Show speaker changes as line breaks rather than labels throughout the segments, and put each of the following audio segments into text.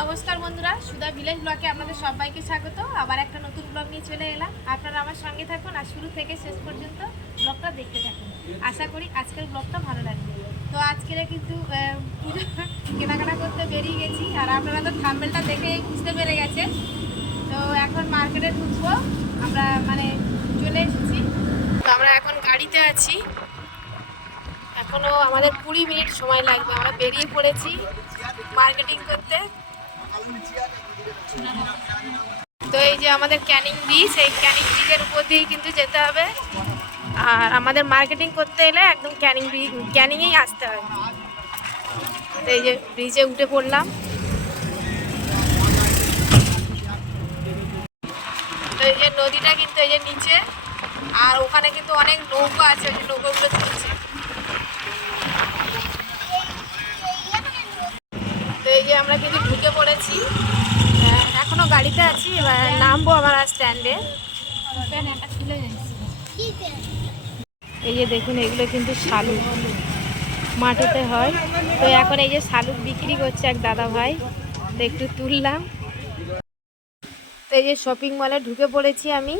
নমস্কার বন্ধুরা, সুধা ভিলেজ ব্লকে আপনাদের সবাইকে স্বাগত। আবার একটা নতুন ব্লগ নিয়ে চলে এলাম। আপনারা আমার সঙ্গে থাকুন আর শুরু থেকে শেষ পর্যন্ত ব্লগটা দেখতে থাকুন। আশা করি আজকের ব্লগটা ভালো লাগবে। তো আজকের কিন্তু পুজো কেনাকাটা করতে বেরিয়ে গেছি। আর আপনারা তো থাম্বেলটা দেখে বুঝতে পেরে গেছেন। তো এখন মার্কেটে ঢুকবো। আমরা মানে চলে এসেছি। তো আমরা এখন গাড়িতে আছি। এখনও আমাদের কুড়ি মিনিট সময় লাগবে। আমরা বেরিয়ে পড়েছি মার্কেটিং করতে। তো এই যে আমাদের ক্যানিং ব্রিজ এই ক্যানিং ব্রিজের উপর দিয়েই কিন্তু যেতে হবে। আর আমাদের মার্কেটিং করতে এলে একদম ক্যানিং ক্যানিংয়েই আসতে হয়। তো এই যে ব্রিজে উঠে পড়লাম। তো এই যে নদীটা কিন্তু এই যে নিচে, আর ওখানে কিন্তু অনেক নৌকা আছে, ওই যে নৌকাগুলো চলছে তো এই যে আমরা কিন্তু ঢুকে পড়েছি গাড়িতে আছি নামবো আমার স্ট্যান্ডে এই যে দেখুন, এগুলো কিন্তু শালুক মাঠেতে হয়। তো এখন এই যে শালুক বিক্রি করছে এক দাদা ভাই, তো একটু তুললাম। তো এই যে শপিং মলে ঢুকে পড়েছি আমি।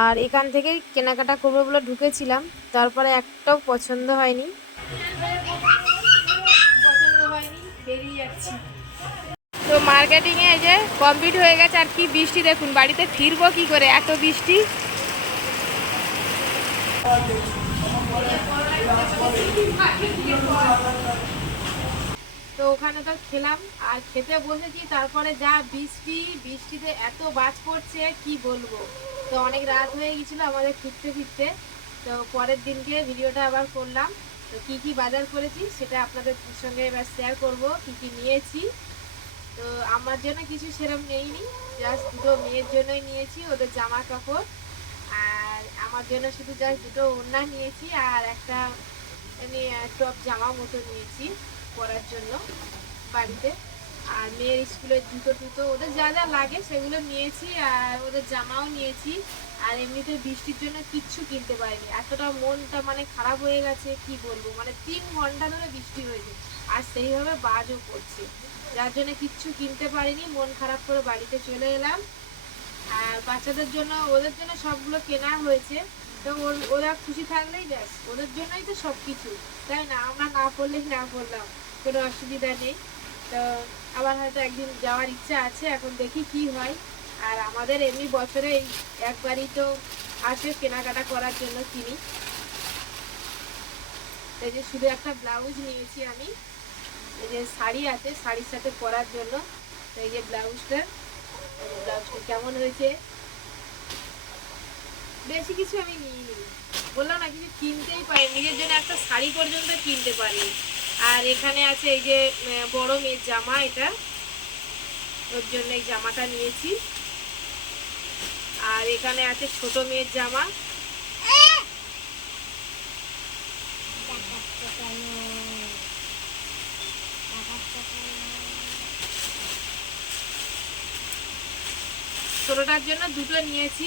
আর এখান থেকে কেনাকাটা করব বলে ঢুকেছিলাম। তারপরে একটাও পছন্দ হয়নি পছন্দ হয়নি। বেরিয়ে যাচ্ছি। মার্কেটিংয়ে যে কমপ্লিট হয়ে গেছে আর কি বৃষ্টি দেখুন, বাড়িতে ফিরবো কি করে? এত বৃষ্টি। তো ওখানে তো খেলাম, আর খেতে বসেছি, তারপরে যা বৃষ্টি, বৃষ্টিতে এত বাজ পড়ছে, কি বলব? তো অনেক রাত হয়ে গেছিল আমাদের ফিরতে ফিরতে। তো পরের দিনকে ভিডিওটা আবার করলাম। তো কি কি বাজার করেছি, সেটা আপনাদের সঙ্গে এবার শেয়ার করব, কি কি নিয়েছি। তো আমার জন্য কিছু সেরকম নেইনি জাস্ট দুটো মেয়ের জন্যই নিয়েছি, ওদের জামা কাপড় আর আমার জন্য শুধু জাস্ট দুটো ওড়না নিয়েছি, আর একটা এমনি টপ জামা মতো নিয়েছি পরার জন্য বাড়িতে। আর মেয়ের স্কুলের জুতো টুতো, ওদের যা যা লাগে সেগুলো নিয়েছি, আর ওদের জামাও নিয়েছি, আর এমনিতে বৃষ্টির জন্য কিচ্ছু কিনতে পারিনি। এতটা মনটা মানে খারাপ হয়ে গেছে, কি বলব? মানে তিন ঘণ্টা ধরে বৃষ্টি হয়েছে, আর সেইভাবে বাজও পড়ছে যার জন্য কিচ্ছু কিনতে পারিনি, মন খারাপ করে বাড়িতে চলে এলাম। আর বাচ্চাদের জন্য, ওদের জন্য সবগুলো কেনা হয়েছে। তো ওর- খুশি থাকলেই ব্যাস, ওদের জন্যই তো সব কিছু তাই না? আমরা না পড়লেই না পড়লাম, কোনো অসুবিধা নেই। তো আবার হয়তো একদিন যাওয়ার ইচ্ছা আছে, এখন দেখি কি হয়। আর আমাদের এমনি বছরে একবারই তো আসে কেনাকাটা করার জন্য কিনি। এই যে শুধু একটা ব্লাউজ নিয়েছি আমি। এই যে শাড়ি আছে, শাড়ির সাথে পরার জন্য। এই যে ব্লাউজটা ব্লাউজটা কেমন হয়েছে? বেশি কিছু আমি নিইনি। বললাম না, কিছু কিনতেই পারি নিজের জন্য একটা শাড়ি পর্যন্ত কিনতে পারি। আর এখানে আছে এই যে বড় মেয়ের জামা এটা। ওর জন্য এই জামাটা নিয়েছি। আর এখানে আছে ছোট মেয়ের জামা। ছোটটার জন্য দুটো নিয়েছি।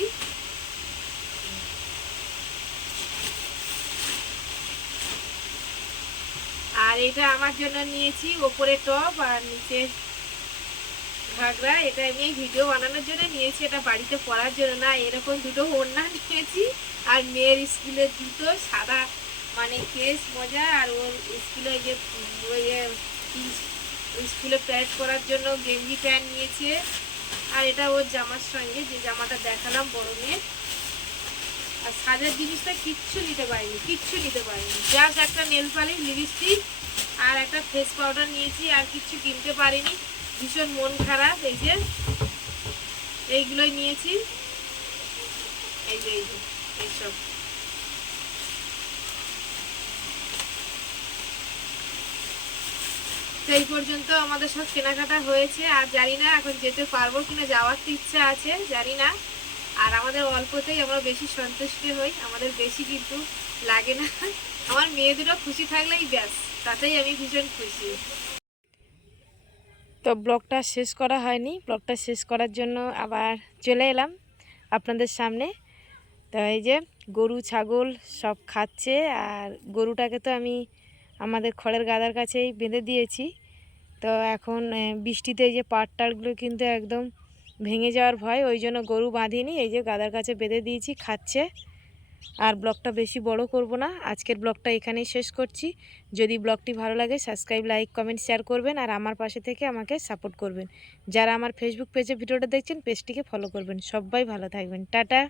আর এটা আমার জন্য নিয়েছি ওপরে টপ আর নিচে ঘাগরা। এটা এমনি ভিডিও বানানোর জন্য নিয়েছি, এটা বাড়িতে পরার জন্য না, এরকম দুটো ওড়না নিয়েছি। আর মেয়ের স্কুলের জুতো, সাদা মানে কেস মজা, আর ওর স্কুলে যে, ওই স্কুলে প্যারেড করার জন্য গেঞ্জি প্যান্ট নিয়েছে। আর এটা ওর জামার সঙ্গে, যে জামাটা দেখালাম বড় মেয়ে আর সাজার জিনিসটা কিচ্ছু নিতে পারিনি, কিচ্ছু নিতে পারিনি। জাস্ট একটা নেল পালিশ লিপস্টিক আর একটা ফেস পাউডার নিয়েছি, আর কিচ্ছু কিনতে পারিনি। ভীষণ মন খারাপ, এই যে, এইগুলোই নিয়েছি। এই যে এই যে, এইসব। তো এই পর্যন্ত আমাদের সব কেনাকাটা হয়েছে, আর জানি না এখন যেতে পারব কিনা, যাওয়ার তো ইচ্ছা আছে, জানি না। আর আমাদের অল্পতেই আমরা বেশি সন্তুষ্ট হই, আমাদের বেশি কিন্তু লাগে না। আমার মেয়ে দুটো খুশি থাকলেই ব্যাস, তাতেই আমি ভীষণ খুশি। তো ব্লগটা শেষ করা হয়নি, ব্লগটা শেষ করার জন্য আবার চলে এলাম আপনাদের সামনে। তো এই যে গরু, ছাগল সব খাচ্ছে, আর গরুটাকে তো আমি আমাদের খড়ের গাদার কাছেই বেঁধে দিয়েছি। তো এখন বৃষ্টিতে এই যে পাট টাটগুলো কিন্তু একদম ভেঙে যাওয়ার ভয়, ওই জন্য গরু বাঁধিনি, এই যে গাদার কাছে বেঁধে দিয়েছি, খাচ্ছে। আর ব্লগটা বেশি বড় করব না, আজকের ব্লগটা এখানেই শেষ করছি। যদি ব্লগটি ভালো লাগে, সাবস্ক্রাইব, লাইক, কমেন্ট, শেয়ার করবেন আর আমার পাশে থেকে আমাকে সাপোর্ট করবেন। যারা আমার ফেসবুক পেজে ভিডিওটা দেখছেন, পেজটিকে ফলো করবেন। সবাই ভালো থাকবেন। টাটা!